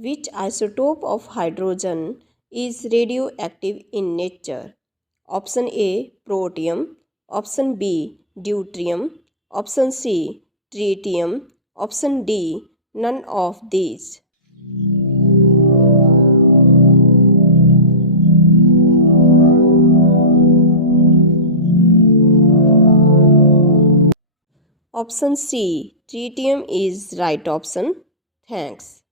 Which isotope of hydrogen is radioactive in nature? Option A, protium. Option B, deuterium. Option C, tritium. Option D, none of these. Option C, tritium is right option. Thanks.